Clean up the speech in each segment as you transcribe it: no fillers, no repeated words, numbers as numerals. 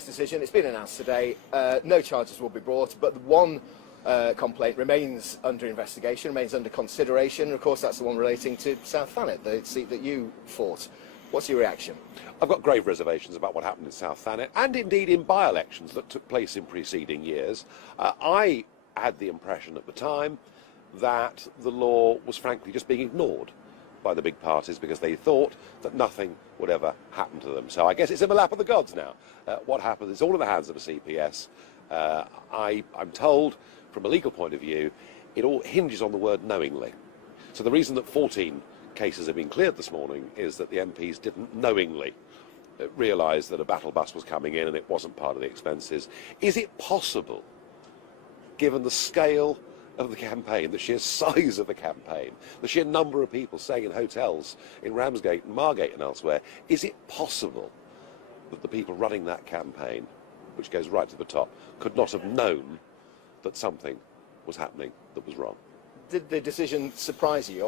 CPS decision, it's been announced today, no charges will be brought, but one complaint remains under investigation, remains under consideration. Of course, that's the one relating to South Thanet, the seat that you fought. What's your reaction? I've got grave reservations about what happened in South Thanet, and indeed in by-elections that took place in preceding years. I had the impression at the time that the law was frankly just being ignored by the big parties because they thought that nothing would ever happen to them. So I guess it's in the lap of the gods now. What happens is all in the hands of the CPS. I'm told, from a legal point of view, it all hinges on the word knowingly. So the reason that 14 cases have been cleared this morning is that the MPs didn't knowingly realise that a battle bus was coming in and it wasn't part of the expenses. Is it possible, given the scale of the campaign, the sheer size of the campaign, the sheer number of people staying in hotels in Ramsgate and Margate and elsewhere, is it possible that the people running that campaign, which goes right to the top, could not have known that something was happening that was wrong? Did the decision surprise you?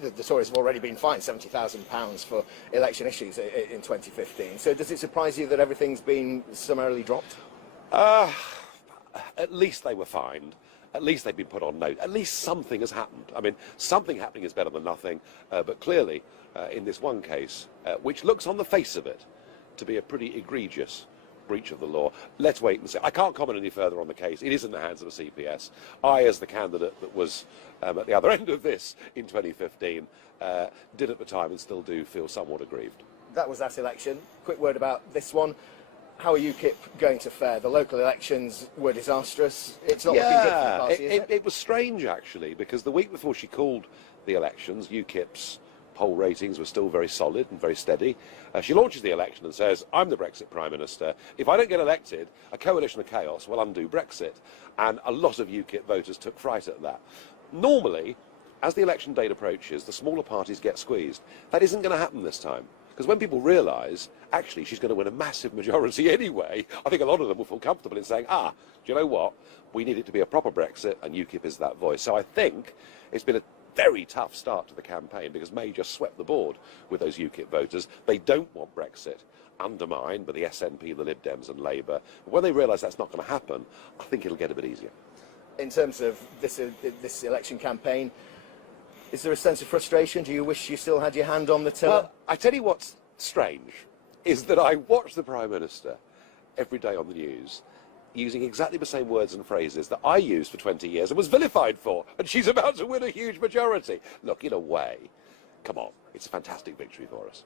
The Tories have already been fined £70,000 for election issues in 2015. So does it surprise you that everything's been summarily dropped? At least they were fined. At least they've been put on note. At least something has happened. I mean, something happening is better than nothing. But clearly, in this one case, which looks on the face of it to be a pretty egregious breach of the law, let's wait and see. I can't comment any further on the case. It is in the hands of the CPS. I, as the candidate that was at the other end of this in 2015, did at the time and still do feel somewhat aggrieved. That was that election. Quick word about this one. How are UKIP going to fare? The local elections were disastrous. It's not looking good for the party, is it? It was strange, actually, because the week before she called the elections, UKIP's poll ratings were still very solid and very steady. She launches the election and says, I'm the Brexit Prime Minister. If I don't get elected, a coalition of chaos will undo Brexit. And a lot of UKIP voters took fright at that. Normally, as the election date approaches, the smaller parties get squeezed. That isn't going to happen this time. Because when people realise, actually, she's going to win a massive majority anyway, I think a lot of them will feel comfortable in saying, do you know what? We need it to be a proper Brexit, and UKIP is that voice. So I think it's been a very tough start to the campaign because May just swept the board with those UKIP voters. They don't want Brexit undermined by the SNP, the Lib Dems and Labour. But when they realise that's not going to happen, I think it'll get a bit easier. In terms of this election campaign, is there a sense of frustration? Do you wish you still had your hand on the tiller? Well, I tell you what's strange is that I watch the Prime Minister every day on the news using exactly the same words and phrases that I used for 20 years and was vilified for, and she's about to win a huge majority. Look, in a way, come on, it's a fantastic victory for us.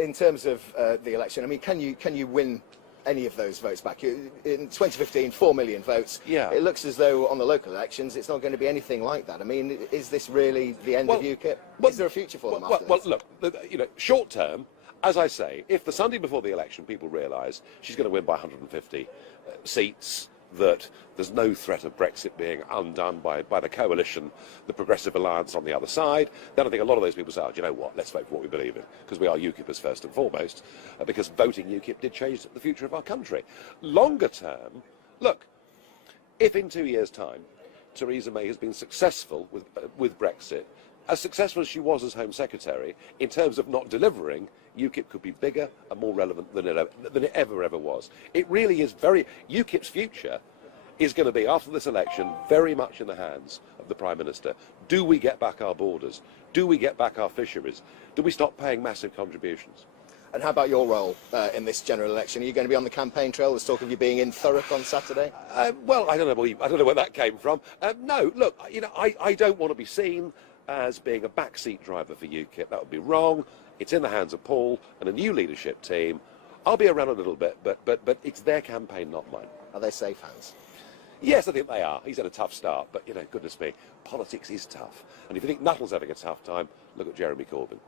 In terms of the election, I mean, can you win any of those votes back? In 2015, 4 million votes. Yeah. It looks as though on the local elections it's not going to be anything like that. I mean, is this really the end of UKIP? Is there a future for them after this? Look, short term, as I say, if the Sunday before the election people realise she's going to win by 150 seats, that there's no threat of Brexit being undone by the coalition, the Progressive Alliance on the other side, then I think a lot of those people say, do you know what, let's vote for what we believe in, because we are UKIPers first and foremost, because voting UKIP did change the future of our country. Longer term, look, if in 2 years' time Theresa May has been successful with Brexit, as successful as she was as Home Secretary, in terms of not delivering, UKIP could be bigger and more relevant than it ever was. It really is UKIP's future is going to be, after this election, very much in the hands of the Prime Minister. Do we get back our borders? Do we get back our fisheries? Do we stop paying massive contributions? And how about your role in this general election? Are you going to be on the campaign trail? There's talk of you being in Thurrock on Saturday. Well, I don't know where that came from. No, look, I don't want to be seen as being a backseat driver for UKIP. That would be wrong. It's in the hands of Paul and a new leadership team. I'll be around a little bit, but it's their campaign, not mine. Are they safe hands? Yes, I think they are. He's had a tough start, but, goodness me, politics is tough. And if you think Nuttall's having a tough time, look at Jeremy Corbyn.